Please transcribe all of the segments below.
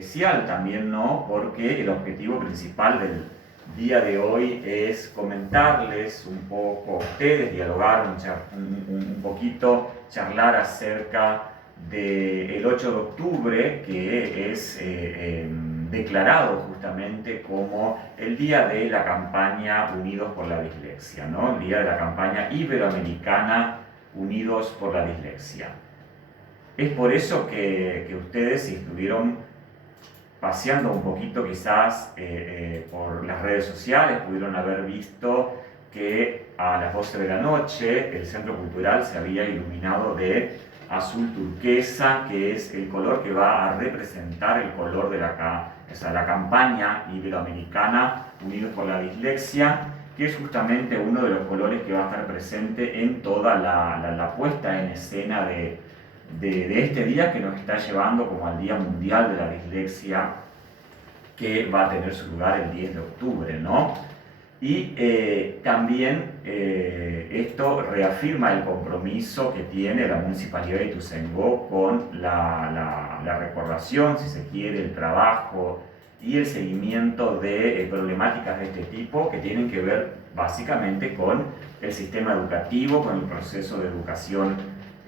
especial también, ¿no? Porque el objetivo principal del día de hoy es comentarles un poco a ustedes, dialogar un poquito, charlar acerca del 8 de octubre, que es declarado justamente como el día de la campaña Unidos por la Dislexia, ¿no? El día de la campaña iberoamericana Unidos por la Dislexia. Es por eso que ustedes, si estuvieron paseando un poquito quizás por las redes sociales, pudieron haber visto que a las 12 de la noche el Centro Cultural se había iluminado de azul turquesa, que es el color que va a representar el color de la campaña iberoamericana Unidos por la Dislexia, que es justamente uno de los colores que va a estar presente en toda la puesta en escena de este día, que nos está llevando como al Día Mundial de la Dislexia, que va a tener su lugar el 10 de octubre, ¿no? Y también esto reafirma el compromiso que tiene la Municipalidad de Ituzaingó con la recordación, si se quiere, el trabajo y el seguimiento de problemáticas de este tipo, que tienen que ver básicamente con el sistema educativo, con el proceso de educación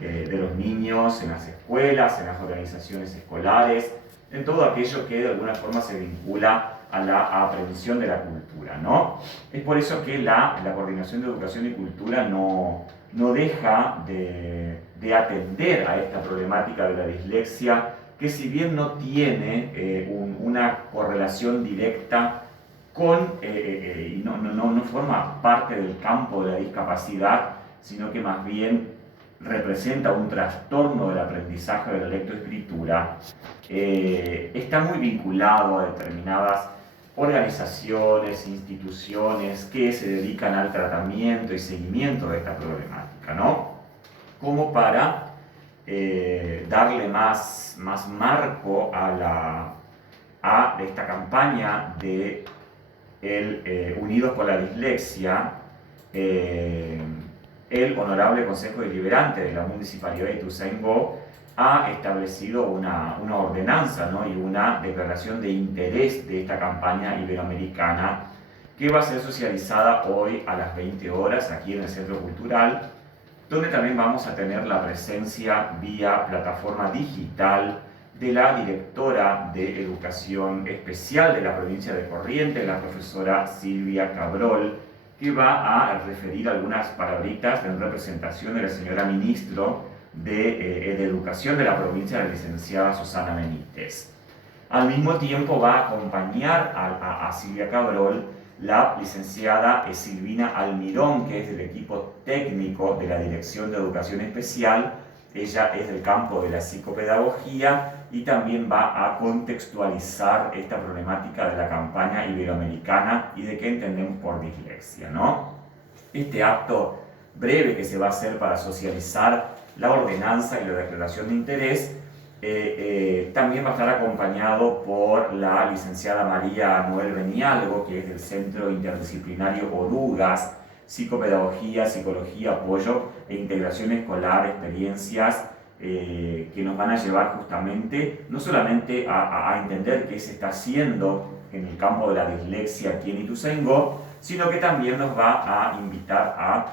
de los niños en las escuelas, en las organizaciones escolares, en todo aquello que de alguna forma se vincula a la aprehensión de la cultura, ¿no? Es por eso que la Coordinación de Educación y Cultura no deja de atender a esta problemática de la dislexia, que si bien no tiene una correlación directa con, y no forma parte del campo de la discapacidad, sino que más bien representa un trastorno del aprendizaje de la lectoescritura, está muy vinculado a determinadas organizaciones, instituciones que se dedican al tratamiento y seguimiento de esta problemática, ¿no? Como para darle más marco a esta campaña de Unidos por la Dislexia, el Honorable Consejo Deliberante de la Municipalidad de Ituzaingó ha establecido una ordenanza, ¿no? Y una declaración de interés de esta campaña iberoamericana, que va a ser socializada hoy a las 20 horas aquí en el Centro Cultural, donde también vamos a tener la presencia vía plataforma digital de la directora de Educación Especial de la provincia de Corrientes, la profesora Silvia Cabrol, que va a referir algunas palabritas en representación de la señora ministro de Educación de la provincia, la licenciada Susana Benítez. Al mismo tiempo va a acompañar a Silvia Cabrol la licenciada Silvina Almirón, que es del equipo técnico de la Dirección de Educación Especial. Ella es del campo de la psicopedagogía y también va a contextualizar esta problemática de la campaña iberoamericana y de qué entendemos por dislexia, ¿no? Este acto breve que se va a hacer para socializar la ordenanza y la declaración de interés también va a estar acompañado por la licenciada María Noel Benialgo, que es del Centro Interdisciplinario Orugas, Psicopedagogía, Psicología, Apoyo e Integración Escolar, experiencias que nos van a llevar justamente no solamente a entender qué se está haciendo en el campo de la dislexia aquí en Ituzaingó, sino que también nos va a invitar a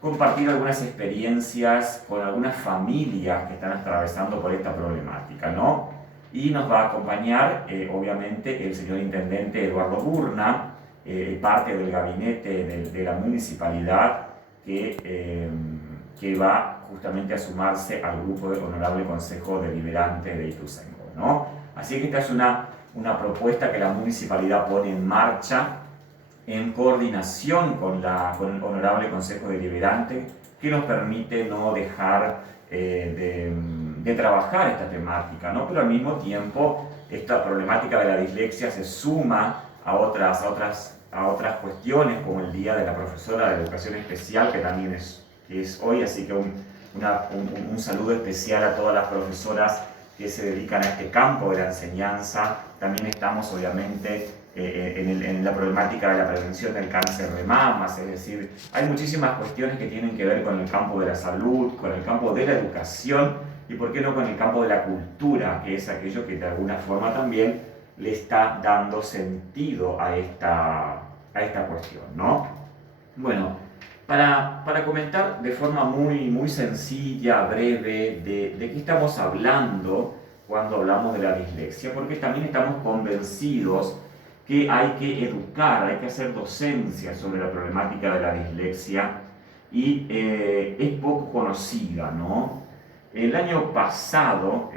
compartir algunas experiencias con algunas familias que están atravesando por esta problemática, ¿no? Y nos va a acompañar, obviamente, el señor intendente Eduardo Burna, parte del gabinete de la municipalidad, que va justamente a sumarse al grupo del Honorable Consejo Deliberante de Ituzaingó, ¿no? Así que esta es una propuesta que la municipalidad pone en marcha en coordinación con el Honorable Consejo Deliberante, que nos permite no dejar de trabajar esta temática, ¿no? Pero al mismo tiempo esta problemática de la dislexia se suma a otras cuestiones, como el Día de la Profesora de Educación Especial, que también es hoy, así que un saludo especial a todas las profesoras que se dedican a este campo de la enseñanza. También estamos obviamente en la problemática de la prevención del cáncer de mamas, es decir, hay muchísimas cuestiones que tienen que ver con el campo de la salud, con el campo de la educación y, por qué no, con el campo de la cultura, que es aquello que de alguna forma también le está dando sentido a esta cuestión, ¿no? Bueno, para comentar de forma muy sencilla, breve, de qué estamos hablando cuando hablamos de la dislexia, porque también estamos convencidos que hay que educar, hay que hacer docencia sobre la problemática de la dislexia y es poco conocida, ¿no? El año pasado,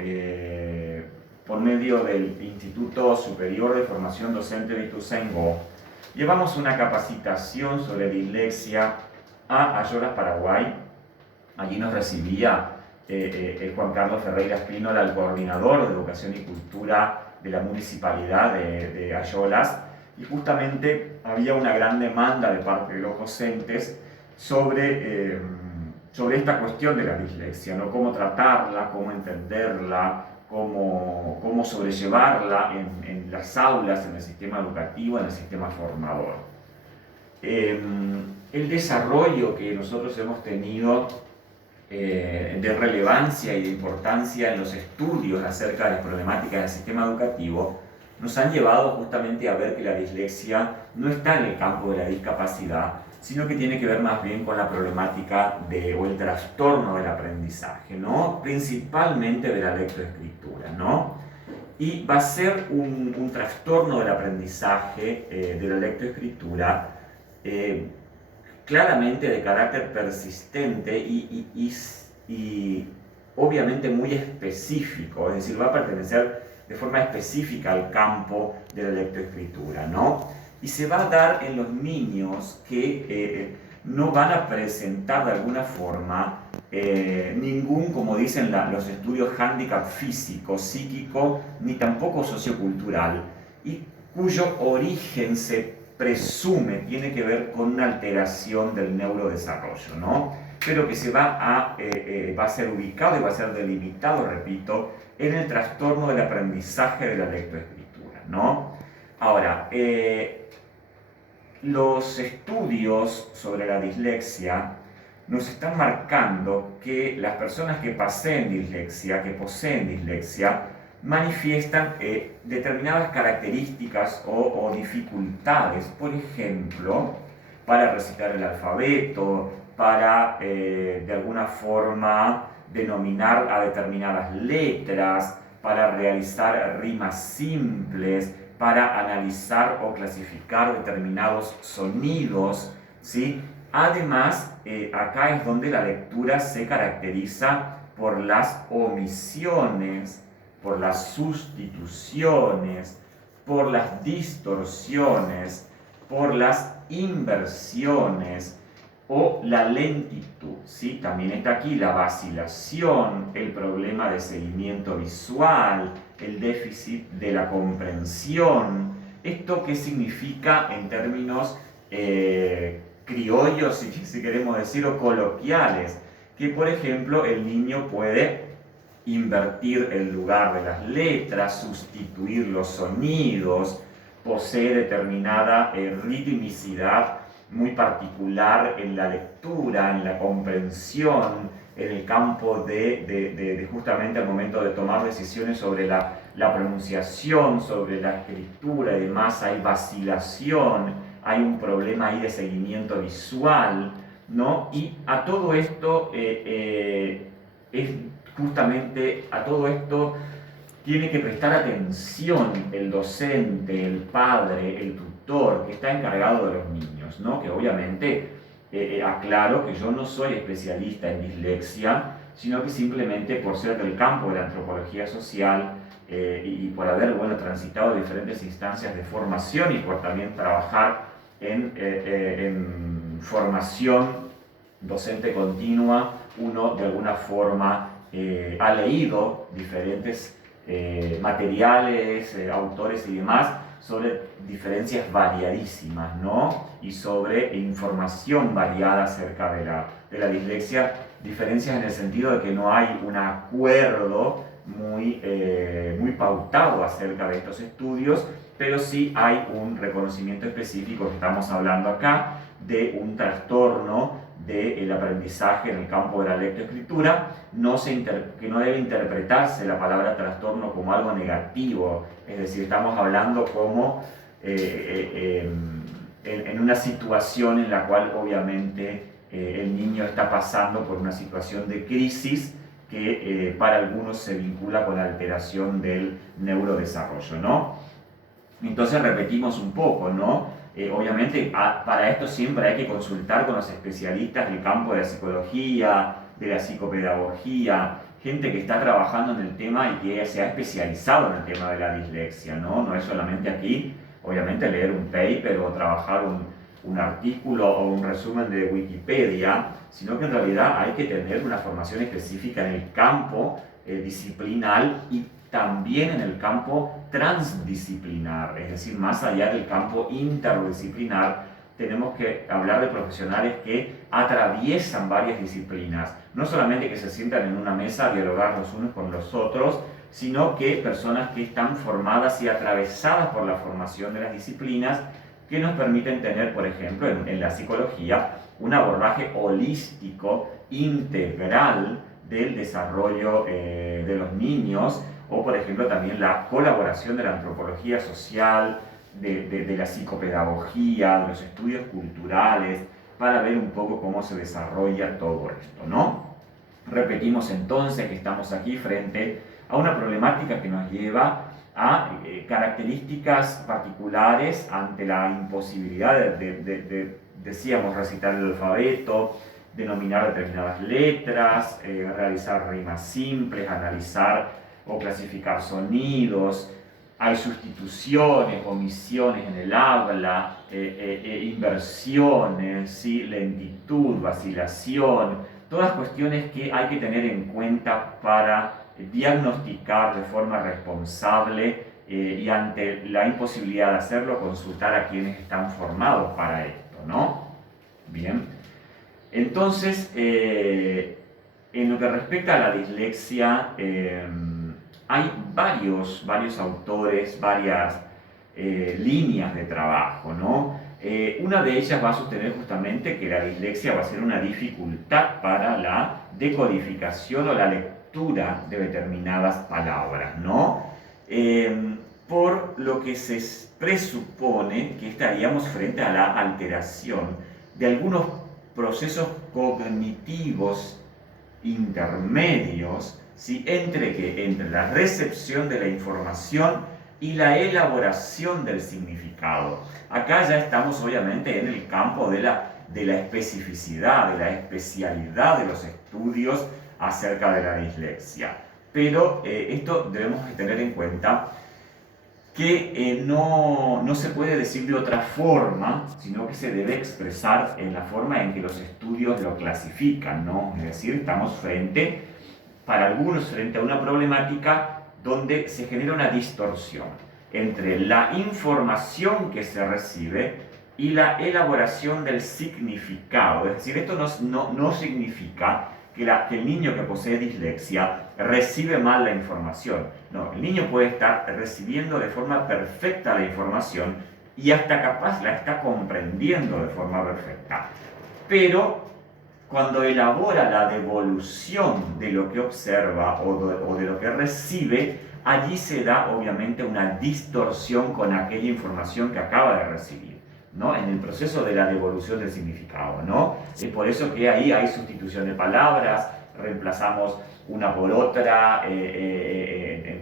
por medio del Instituto Superior de Formación Docente de Ituzaingó, llevamos una capacitación sobre dislexia a Ayolas, Paraguay. Allí nos recibía Juan Carlos Ferreira Espínola, el coordinador de Educación y Cultura de la Municipalidad de Ayolas, y justamente había una gran demanda de parte de los docentes sobre esta cuestión de la dislexia, ¿no? Cómo tratarla, cómo entenderla, cómo sobrellevarla en las aulas, en el sistema educativo, en el sistema formador. El desarrollo que nosotros hemos tenido de relevancia y de importancia en los estudios acerca de las problemáticas del sistema educativo nos han llevado justamente a ver que la dislexia no está en el campo de la discapacidad, sino que tiene que ver más bien con la problemática o el trastorno del aprendizaje, ¿no? Principalmente de la lectoescritura, ¿no? Y va a ser un trastorno del aprendizaje de la lectoescritura claramente de carácter persistente y obviamente muy específico, es decir, va a pertenecer de forma específica al campo de la lectoescritura, ¿no? Y se va a dar en los niños que no van a presentar de alguna forma ningún, como dicen los estudios, hándicap físico, psíquico, ni tampoco sociocultural, y cuyo origen se presume tiene que ver con una alteración del neurodesarrollo, ¿no? Pero que va a ser ubicado y va a ser delimitado, repito, en el trastorno del aprendizaje de la lectoescritura, ¿no? Ahora, los estudios sobre la dislexia nos están marcando que las personas que poseen dislexia, manifiestan determinadas características o dificultades, por ejemplo, para recitar el alfabeto, para de alguna forma denominar a determinadas letras, para realizar rimas simples, para analizar o clasificar determinados sonidos, ¿sí? Además, acá es donde la lectura se caracteriza por las omisiones, por las sustituciones, por las distorsiones, por las inversiones o la lentitud, ¿sí? También está aquí la vacilación, el problema de seguimiento visual, el déficit de la comprensión. ¿Esto qué significa en términos criollos, si queremos decir, o coloquiales? Que, por ejemplo, el niño puede invertir el lugar de las letras, sustituir los sonidos, posee determinada ritmicidad muy particular en la lectura, en la comprensión, en el campo de justamente al momento de tomar decisiones sobre la pronunciación, sobre la escritura y demás, hay vacilación, hay un problema ahí de seguimiento visual, ¿no? Y a todo esto a todo esto tiene que prestar atención el docente, el padre, el tutor que está encargado de los niños, ¿no? Que obviamente aclaro que yo no soy especialista en dislexia, sino que simplemente por ser del campo de la antropología social y por haber transitado diferentes instancias de formación y por también trabajar en formación docente continua, uno de alguna forma ha leído diferentes materiales, autores y demás sobre diferencias variadísimas, ¿no? Y sobre información variada acerca de la dislexia, diferencias en el sentido de que no hay un acuerdo muy pautado acerca de estos estudios, pero sí hay un reconocimiento específico que estamos hablando acá de un trastorno del aprendizaje en el campo de la lectoescritura, que no debe interpretarse la palabra trastorno como algo negativo, es decir, estamos hablando como en una situación en la cual obviamente el niño está pasando por una situación de crisis que para algunos se vincula con la alteración del neurodesarrollo, ¿no? Entonces repetimos un poco, ¿no? Obviamente para esto siempre hay que consultar con los especialistas del campo de la psicología, de la psicopedagogía, gente que está trabajando en el tema y que se ha especializado en el tema de la dislexia, ¿no? No es solamente aquí, obviamente, leer un paper o trabajar un artículo o un resumen de Wikipedia, sino que en realidad hay que tener una formación específica en el campo disciplinar y también en el campo transdisciplinar, es decir, más allá del campo interdisciplinar, tenemos que hablar de profesionales que atraviesan varias disciplinas, no solamente que se sientan en una mesa a dialogar los unos con los otros, sino que personas que están formadas y atravesadas por la formación de las disciplinas que nos permiten tener, por ejemplo, en la psicología, un abordaje holístico, integral del desarrollo de los niños, o por ejemplo también la colaboración de la antropología social, de la psicopedagogía, de los estudios culturales, para ver un poco cómo se desarrolla todo esto, ¿no? Repetimos entonces que estamos aquí frente a una problemática que nos lleva a características particulares ante la imposibilidad decíamos, recitar el alfabeto, denominar determinadas letras, realizar rimas simples, analizar o clasificar sonidos. Hay sustituciones, omisiones en el habla, inversiones, ¿sí? Lentitud, vacilación, todas cuestiones que hay que tener en cuenta para diagnosticar de forma responsable y ante la imposibilidad de hacerlo, consultar a quienes están formados para esto, ¿no? Bien. Entonces, en lo que respecta a la dislexia, hay varios autores, varias líneas de trabajo, ¿no? Una de ellas va a sostener justamente que la dislexia va a ser una dificultad para la decodificación o la lectura de determinadas palabras, ¿no? Por lo que se presupone que estaríamos frente a la alteración de algunos procesos cognitivos intermedios, ¿sí? Entre la recepción de la información y la elaboración del significado. Acá ya estamos obviamente en el campo de la especificidad, de la especialidad de los estudios acerca de la dislexia. Pero esto debemos tener en cuenta que no se puede decir de otra forma, sino que se debe expresar en la forma en que los estudios lo clasifican, ¿no? Es decir, estamos para algunos, frente a una problemática donde se genera una distorsión entre la información que se recibe y la elaboración del significado. Es decir, esto no significa que el niño que posee dislexia recibe mal la información. No, el niño puede estar recibiendo de forma perfecta la información y hasta capaz la está comprendiendo de forma perfecta. Pero cuando elabora la devolución de lo que observa o de lo que recibe, allí se da obviamente una distorsión con aquella información que acaba de recibir, ¿no? En el proceso de la devolución del significado, ¿no? Es por eso que ahí hay sustitución de palabras, reemplazamos una por otra, de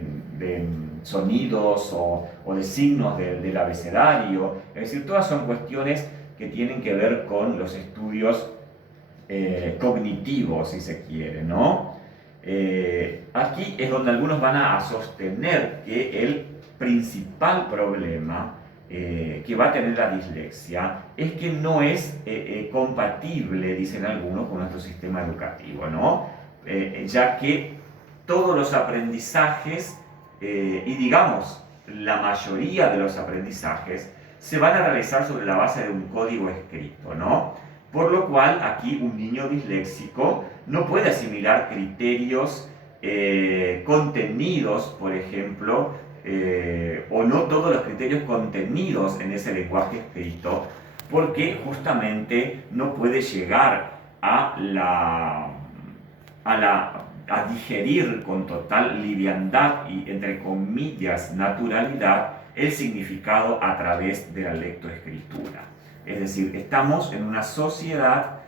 sonidos o de signos del abecedario. Es decir, todas son cuestiones que tienen que ver con los estudios cognitivos, si se quiere, ¿no? Aquí es donde algunos van a sostener que el principal problema que va a tener la dislexia es que no es compatible, dicen algunos, con nuestro sistema educativo, ¿no? Ya que todos los aprendizajes, y digamos la mayoría de los aprendizajes, se van a realizar sobre la base de un código escrito, ¿no? Por lo cual aquí un niño disléxico no puede asimilar criterios contenidos, por ejemplo, o no todos los criterios contenidos en ese lenguaje escrito, porque justamente no puede llegar a digerir con total liviandad y, entre comillas, naturalidad el significado a través de la lectoescritura. Es decir, estamos en una sociedad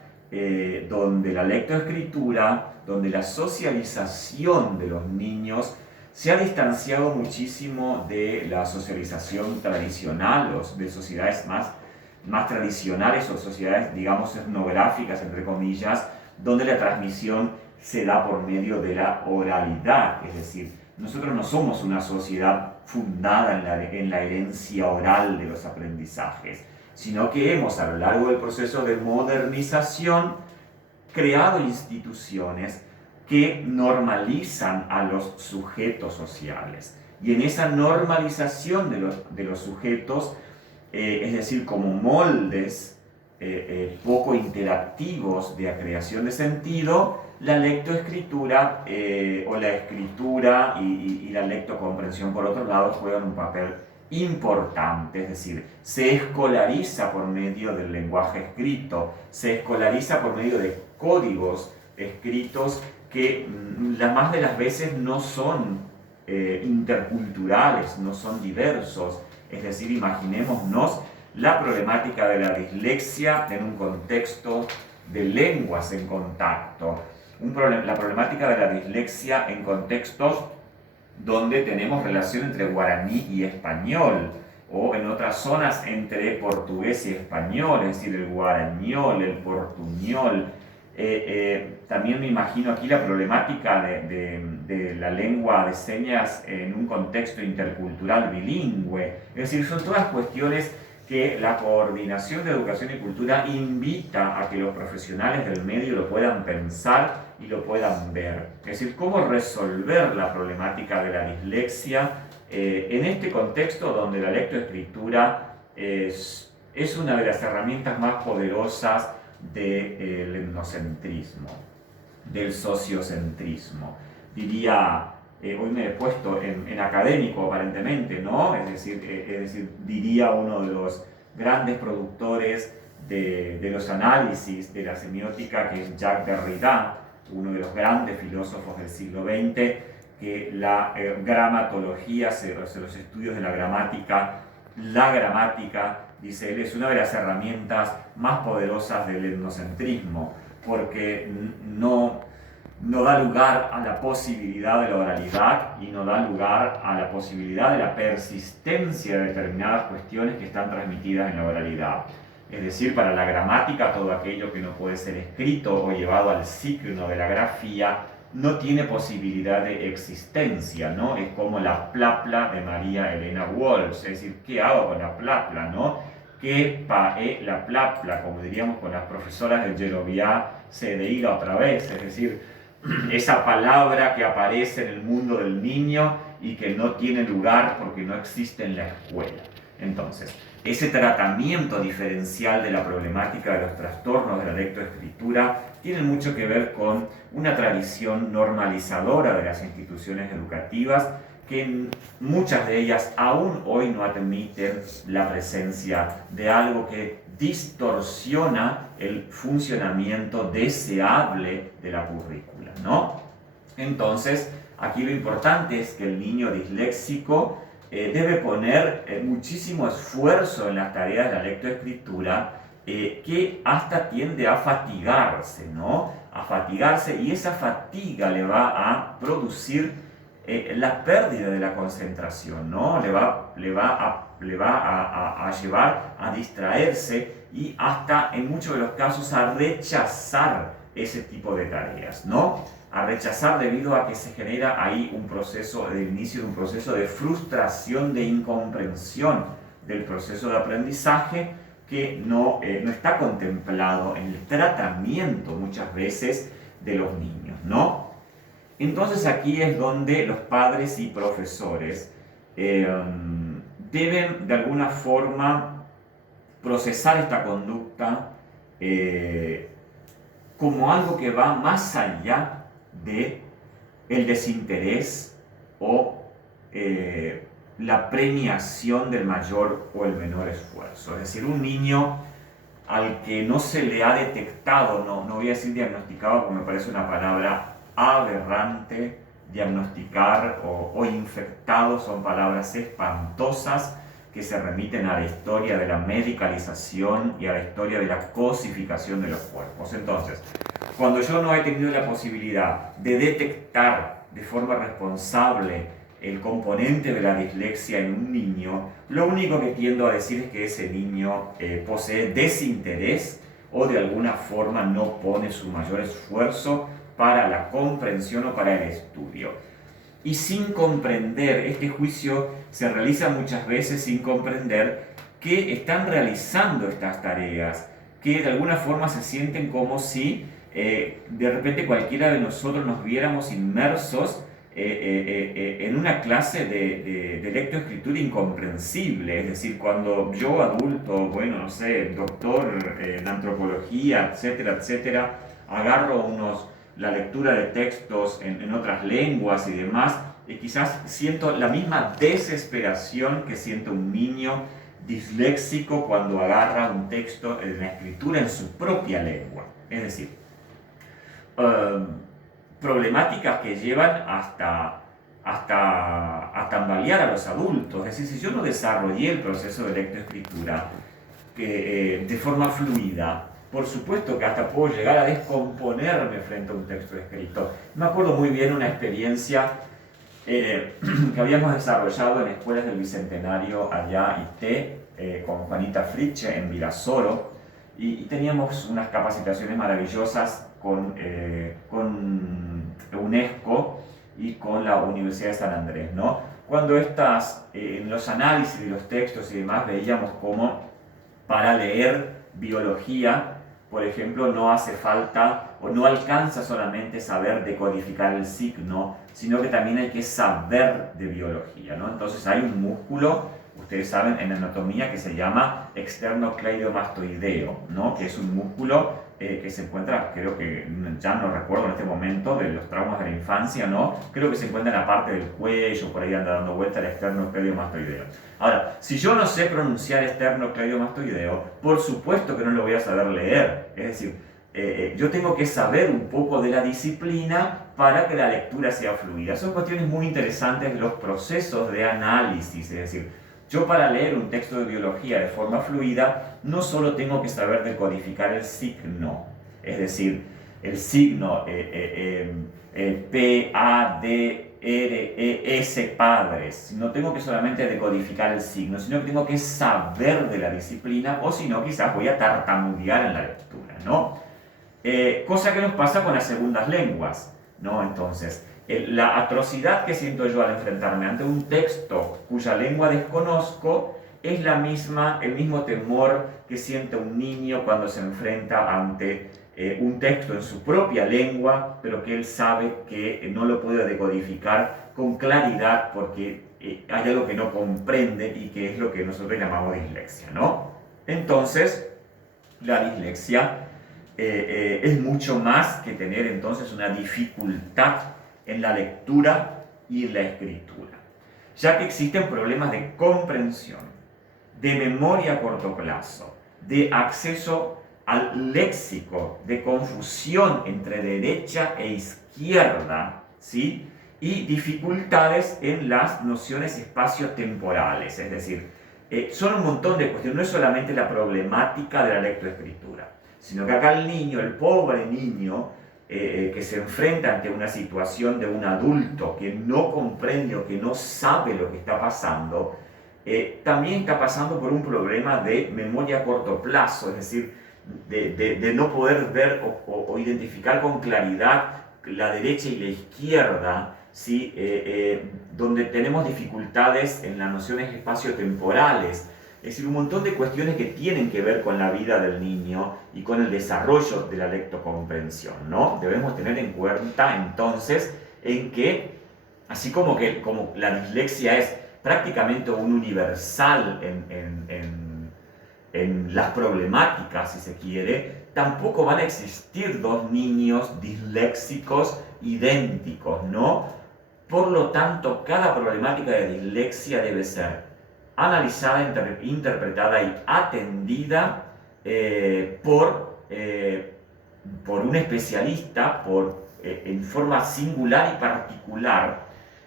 donde la lectoescritura, donde la socialización de los niños se ha distanciado muchísimo de la socialización tradicional, o de sociedades más tradicionales o sociedades, digamos, etnográficas, entre comillas, donde la transmisión se da por medio de la oralidad. Es decir, nosotros no somos una sociedad fundada en la herencia oral de los aprendizajes, sino que hemos, a lo largo del proceso de modernización, creado instituciones que normalizan a los sujetos sociales. Y en esa normalización de los sujetos, es decir, como moldes poco interactivos de creación de sentido, la lectoescritura o la escritura y la lectocomprensión, por otro lado, juegan un papel importante. Es decir, se escolariza por medio del lenguaje escrito, se escolariza por medio de códigos escritos que más de las veces no son interculturales, no son diversos. Es decir, imaginémonos la problemática de la dislexia en un contexto de lenguas en contacto. La problemática de la dislexia en contextos donde tenemos relación entre guaraní y español, o en otras zonas entre portugués y español, es decir, el guarañol, el portuñol. También me imagino aquí la problemática de la lengua de señas en un contexto intercultural bilingüe. Es decir, son todas cuestiones que la Coordinación de Educación y Cultura invita a que los profesionales del medio lo puedan pensar y lo puedan ver. Es decir, cómo resolver la problemática de la dislexia en este contexto donde la lectoescritura es una de las herramientas más poderosas del etnocentrismo, del sociocentrismo. Diría, hoy me he puesto en académico aparentemente, ¿no? Es decir, diría uno de los grandes productores de los análisis de la semiótica, que es Jacques Derrida, uno de los grandes filósofos del siglo XX, que la gramatología, los estudios de la gramática, dice él, es una de las herramientas más poderosas del etnocentrismo, porque no da lugar a la posibilidad de la oralidad y no da lugar a la posibilidad de la persistencia de determinadas cuestiones que están transmitidas en la oralidad. Es decir, para la gramática, todo aquello que no puede ser escrito o llevado al signo de la grafía no tiene posibilidad de existencia, ¿no? Es como la plapla de María Elena Walsh, es decir, ¿qué hago con la plapla, no? ¿Qué pae la plapla? Como diríamos con las profesoras de Yerobiá, se de ir otra vez, es decir, esa palabra que aparece en el mundo del niño y que no tiene lugar porque no existe en la escuela. Entonces, ese tratamiento diferencial de la problemática de los trastornos de la lectoescritura tiene mucho que ver con una tradición normalizadora de las instituciones educativas, que muchas de ellas aún hoy no admiten la presencia de algo que distorsiona el funcionamiento deseable de la currícula, ¿no? Entonces, aquí lo importante es que el niño disléxico debe poner muchísimo esfuerzo en las tareas de la lectoescritura, que hasta tiende a fatigarse, ¿no? A fatigarse, y esa fatiga le va a producir la pérdida de la concentración, ¿no? Le va a llevar a distraerse y hasta en muchos de los casos a rechazar ese tipo de tareas, ¿no? A rechazar debido a que se genera ahí el inicio de un proceso de frustración, de incomprensión del proceso de aprendizaje, que no está contemplado en el tratamiento muchas veces de los niños, ¿no? Entonces aquí es donde los padres y profesores deben de alguna forma procesar esta conducta como algo que va más allá de el desinterés o la premiación del mayor o el menor esfuerzo. Es decir, un niño al que no se le ha detectado, no voy a decir diagnosticado porque me parece una palabra aberrante, diagnosticar o infectado son palabras espantosas que se remiten a la historia de la medicalización y a la historia de la cosificación de los cuerpos. Entonces, cuando yo no he tenido la posibilidad de detectar de forma responsable el componente de la dislexia en un niño, lo único que tiendo a decir es que ese niño posee desinterés o de alguna forma no pone su mayor esfuerzo para la comprensión o para el estudio. Y sin comprender, este juicio se realiza muchas veces sin comprender que están realizando estas tareas, que de alguna forma se sienten como si de repente cualquiera de nosotros nos viéramos inmersos en una clase de lectoescritura incomprensible. Es decir, cuando yo adulto, bueno, no sé, doctor en antropología, etcétera, etcétera, agarro la lectura de textos en otras lenguas y demás, y quizás siento la misma desesperación que siente un niño disléxico cuando agarra un texto en la escritura en su propia lengua. Es decir, problemáticas que llevan hasta tambalear a los adultos. Es decir, si yo no desarrollé el proceso de lectoescritura de forma fluida, por supuesto que hasta puedo llegar a descomponerme frente a un texto escrito. Me acuerdo muy bien una experiencia que habíamos desarrollado en Escuelas del Bicentenario allá con Juanita Fritzsche en Virasoro, y teníamos unas capacitaciones maravillosas con UNESCO y con la Universidad de San Andrés, ¿no? Cuando en los análisis de los textos y demás veíamos cómo para leer biología, por ejemplo, no hace falta o no alcanza solamente saber decodificar el signo, sino que también hay que saber de biología, ¿no? Entonces hay un músculo, ustedes saben, en anatomía que se llama externocleidomastoideo, ¿no? Que es un músculo que se encuentra, creo que ya no recuerdo en este momento de los traumas de la infancia, ¿no? Creo que se encuentra en la parte del cuello, por ahí anda dando vuelta el externocleidomastoideo. Ahora, si yo no sé pronunciar externocleidomastoideo, por supuesto que no lo voy a saber leer. Es decir, yo tengo que saber un poco de la disciplina para que la lectura sea fluida. Son cuestiones muy interesantes de los procesos de análisis, es decir, yo para leer un texto de biología de forma fluida no solo tengo que saber decodificar el signo, es decir, el signo P, A, D, R, E, S, padres, no tengo que solamente decodificar el signo, sino que tengo que saber de la disciplina, o si no quizás voy a tartamudear en la lectura, ¿no? Cosa que nos pasa con las segundas lenguas, ¿no? Entonces, la atrocidad que siento yo al enfrentarme ante un texto cuya lengua desconozco es el mismo temor que siente un niño cuando se enfrenta ante un texto en su propia lengua, pero que él sabe que no lo puede decodificar con claridad porque hay algo que no comprende y que es lo que nosotros llamamos dislexia, ¿no? Entonces, la dislexia es mucho más que tener entonces una dificultad en la lectura y en la escritura, ya que existen problemas de comprensión, de memoria a corto plazo, de acceso al léxico, de confusión entre derecha e izquierda, ¿sí? Y dificultades en las nociones espaciotemporales, es decir, son un montón de cuestiones, no es solamente la problemática de la lectoescritura, sino que acá el niño, el pobre niño, que se enfrenta ante una situación de un adulto que no comprende o que no sabe lo que está pasando, también está pasando por un problema de memoria a corto plazo, es decir, de no poder ver o identificar con claridad la derecha y la izquierda, ¿sí? Donde tenemos dificultades en las nociones espaciotemporales. Es decir, un montón de cuestiones que tienen que ver con la vida del niño y con el desarrollo de la lectocomprensión, ¿no? Debemos tener en cuenta entonces en que, así como la dislexia es prácticamente un universal en las problemáticas, si se quiere, tampoco van a existir dos niños disléxicos idénticos, ¿no? Por lo tanto, cada problemática de dislexia debe ser analizada, interpretada y atendida por un especialista en forma singular y particular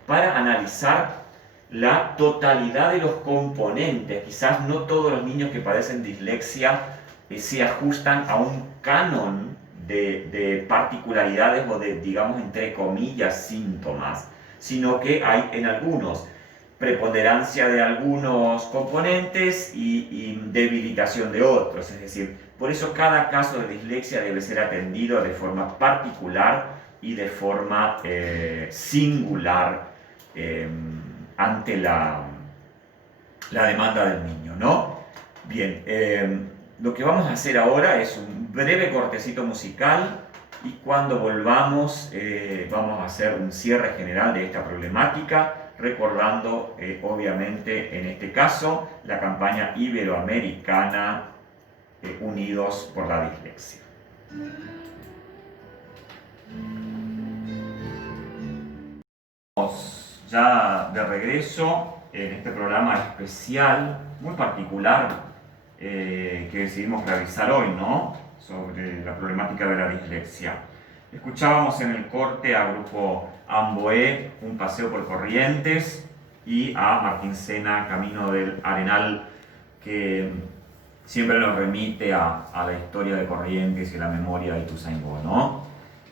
para analizar la totalidad de los componentes. Quizás no todos los niños que padecen dislexia se ajustan a un canon de particularidades o de, digamos, entre comillas, síntomas, sino que hay en algunos preponderancia de algunos componentes y debilitación de otros. Es decir, por eso cada caso de dislexia debe ser atendido de forma particular y de forma singular ante la demanda del niño, ¿no? Bien, lo que vamos a hacer ahora es un breve cortecito musical y cuando volvamos vamos a hacer un cierre general de esta problemática, recordando obviamente en este caso la campaña iberoamericana Unidos por la Dislexia. Ya de regreso en este programa especial, muy particular, que decidimos realizar hoy, ¿no? Sobre la problemática de la dislexia. Escuchábamos en el corte a grupo Amboé, Un paseo por Corrientes, y a Martín Sena, Camino del Arenal, que siempre nos remite a la historia de Corrientes y la memoria de Ituzaingó, ¿no?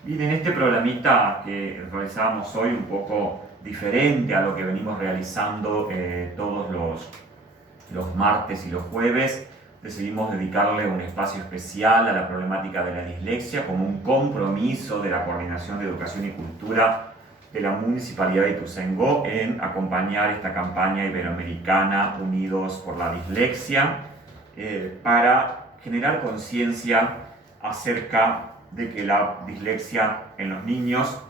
Bien, en este programita que realizábamos hoy, un poco diferente a lo que venimos realizando todos los martes y los jueves, decidimos dedicarle un espacio especial a la problemática de la dislexia como un compromiso de la Coordinación de Educación y Cultura de la Municipalidad de Ituzaingó en acompañar esta campaña iberoamericana Unidos por la Dislexia para generar conciencia acerca de que la dislexia en los niños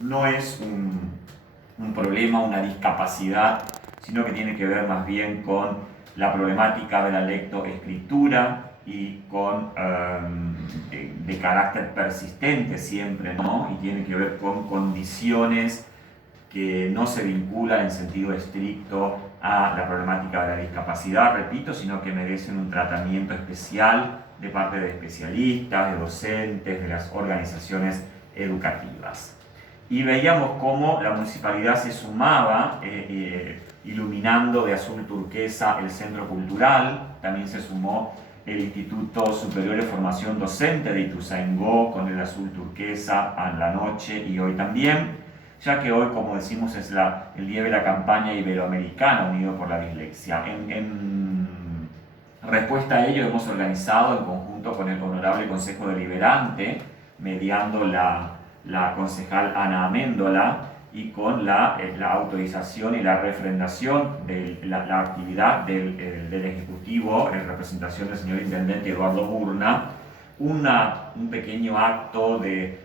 no es un problema, una discapacidad, sino que tiene que ver más bien con la problemática de la lectoescritura y con de carácter persistente siempre, ¿no? Y tiene que ver con condiciones que no se vinculan en sentido estricto a la problemática de la discapacidad, repito, sino que merecen un tratamiento especial de parte de especialistas, de docentes, de las organizaciones educativas. Y veíamos cómo la municipalidad se sumaba, iluminando de azul turquesa el centro cultural, también se sumó el Instituto Superior de Formación Docente de Ituzaingó con el azul turquesa a la noche y hoy también, ya que hoy, como decimos, es el día de la campaña iberoamericana Unido por la Dislexia. En respuesta a ello hemos organizado en conjunto con el Honorable Consejo Deliberante, mediando la concejal Ana Améndola, y con la autorización y la refrendación de la actividad del Ejecutivo en representación del señor Intendente Eduardo Burna, un pequeño acto de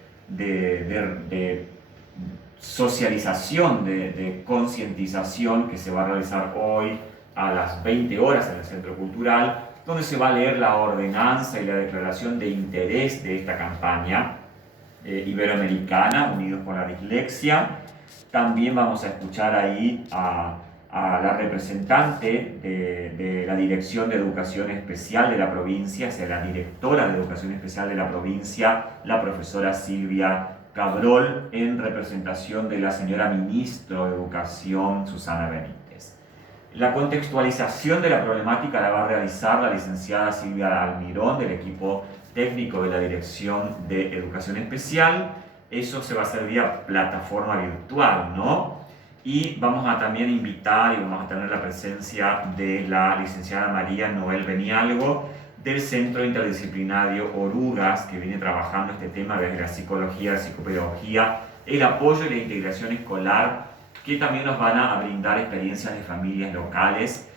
socialización, de concientización que se va a realizar hoy a las 20 horas en el Centro Cultural, donde se va a leer la ordenanza y la declaración de interés de esta campaña iberoamericana Unidos por la Dislexia. También vamos a escuchar ahí a la representante de la Dirección de Educación Especial de la provincia, o sea, la directora de Educación Especial de la provincia, la profesora Silvia Cabrol, en representación de la señora Ministro de Educación, Susana Benítez. La contextualización de la problemática la va a realizar la licenciada Silvia Almirón, del equipo técnico de la Dirección de Educación Especial. Eso se va a hacer vía plataforma virtual, ¿no? Y vamos a también invitar y vamos a tener la presencia de la licenciada María Noel Benialgo, del Centro Interdisciplinario Orugas, que viene trabajando este tema desde la psicología, la psicopedagogía, el apoyo y la integración escolar, que también nos van a brindar experiencias de familias locales.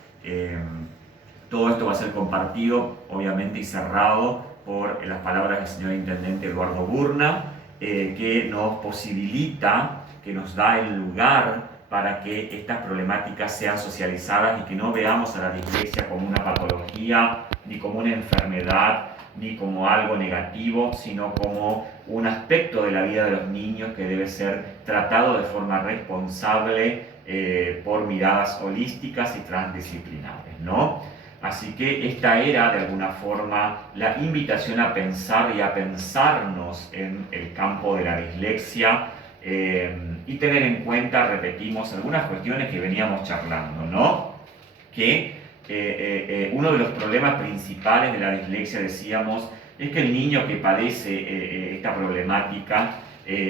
Todo esto va a ser compartido, obviamente, y cerrado por las palabras del señor Intendente Eduardo Burna, que nos posibilita, que nos da el lugar para que estas problemáticas sean socializadas y que no veamos a la dislexia como una patología, ni como una enfermedad, ni como algo negativo, sino como un aspecto de la vida de los niños que debe ser tratado de forma responsable por miradas holísticas y transdisciplinares, ¿no? Así que esta era de alguna forma la invitación a pensar y a pensarnos en el campo de la dislexia y tener en cuenta, repetimos, algunas cuestiones que veníamos charlando, ¿no? Que uno de los problemas principales de la dislexia, decíamos, es que el niño que padece esta problemática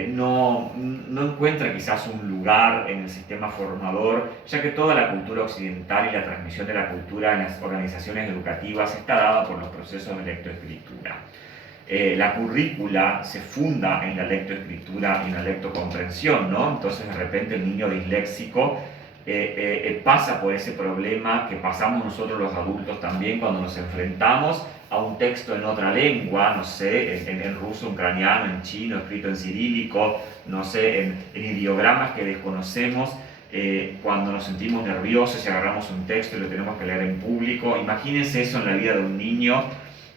no encuentra quizás un lugar en el sistema formador, ya que toda la cultura occidental y la transmisión de la cultura en las organizaciones educativas está dada por los procesos de lectoescritura. La currícula se funda en la lectoescritura y en la lectocomprensión, ¿no? Entonces de repente el niño disléxico pasa por ese problema que pasamos nosotros los adultos también cuando nos enfrentamos a un texto en otra lengua, no sé, en ruso, ucraniano, en chino, escrito en cirílico, no sé, en ideogramas que desconocemos, cuando nos sentimos nerviosos y agarramos un texto y lo tenemos que leer en público. Imagínense eso en la vida de un niño,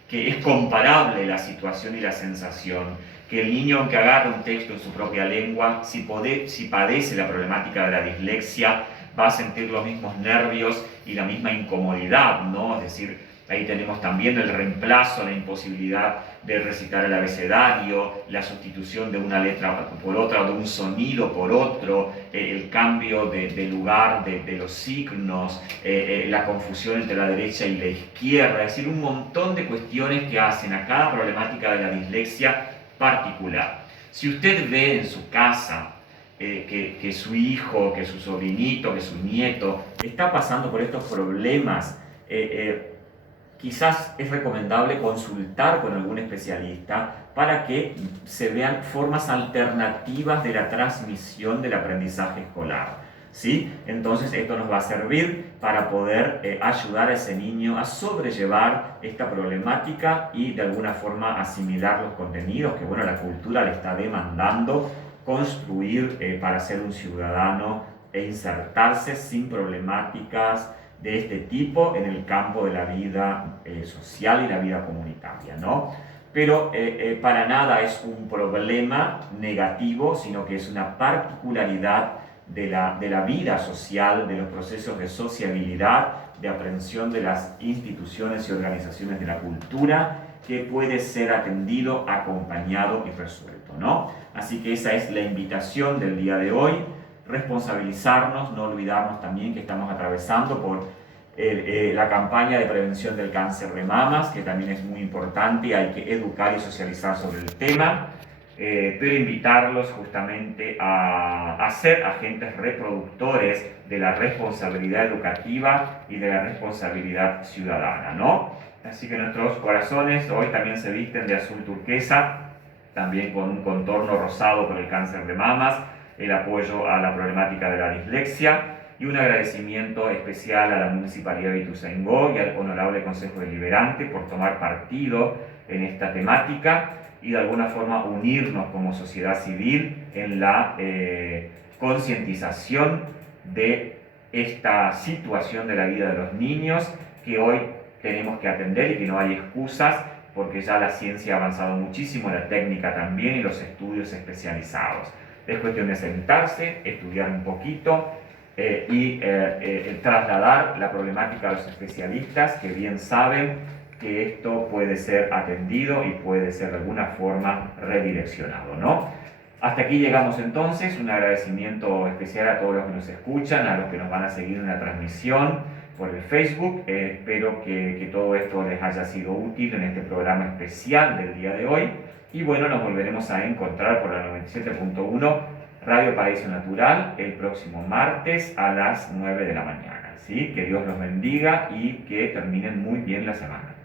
que es comparable la situación y la sensación, que el niño que agarra un texto en su propia lengua, si padece la problemática de la dislexia, va a sentir los mismos nervios y la misma incomodidad, ¿no? Es decir, ahí tenemos también el reemplazo, la imposibilidad de recitar el abecedario, la sustitución de una letra por otra, de un sonido por otro, el cambio de lugar de los signos, la confusión entre la derecha y la izquierda, es decir, un montón de cuestiones que hacen a cada problemática de la dislexia particular. Si usted ve en su casa que su hijo, que su sobrinito, que su nieto está pasando por estos problemas, quizás es recomendable consultar con algún especialista para que se vean formas alternativas de la transmisión del aprendizaje escolar, ¿sí? Entonces esto nos va a servir para poder ayudar a ese niño a sobrellevar esta problemática y de alguna forma asimilar los contenidos que, bueno, la cultura le está demandando construir para ser un ciudadano e insertarse sin problemáticas de este tipo en el campo de la vida social y la vida comunitaria, ¿no? Pero para nada es un problema negativo, sino que es una particularidad de la vida social, de los procesos de sociabilidad, de aprehensión de las instituciones y organizaciones de la cultura, que puede ser atendido, acompañado y resuelto, ¿no? Así que esa es la invitación del día de hoy, responsabilizarnos, no olvidarnos también que estamos atravesando por la campaña de prevención del cáncer de mamas, que también es muy importante, hay que educar y socializar sobre el tema, pero invitarlos justamente a ser agentes reproductores de la responsabilidad educativa y de la responsabilidad ciudadana, ¿no? Así que nuestros corazones hoy también se visten de azul turquesa, también con un contorno rosado por el cáncer de mamas, el apoyo a la problemática de la dislexia y un agradecimiento especial a la Municipalidad de Ituzaingó y al Honorable Consejo Deliberante por tomar partido en esta temática y de alguna forma unirnos como sociedad civil en la concientización de esta situación de la vida de los niños que hoy tenemos que atender y que no hay excusas porque ya la ciencia ha avanzado muchísimo, la técnica también y los estudios especializados. Es cuestión de sentarse, estudiar un poquito y trasladar la problemática a los especialistas que bien saben que esto puede ser atendido y puede ser de alguna forma redireccionado, ¿no? Hasta aquí llegamos entonces, un agradecimiento especial a todos los que nos escuchan, a los que nos van a seguir en la transmisión por el Facebook. Espero que todo esto les haya sido útil en este programa especial del día de hoy. Y bueno, nos volveremos a encontrar por la 97.1 Radio Paraíso Natural el próximo martes a las 9 de la mañana. ¿Sí? Que Dios los bendiga y que terminen muy bien la semana.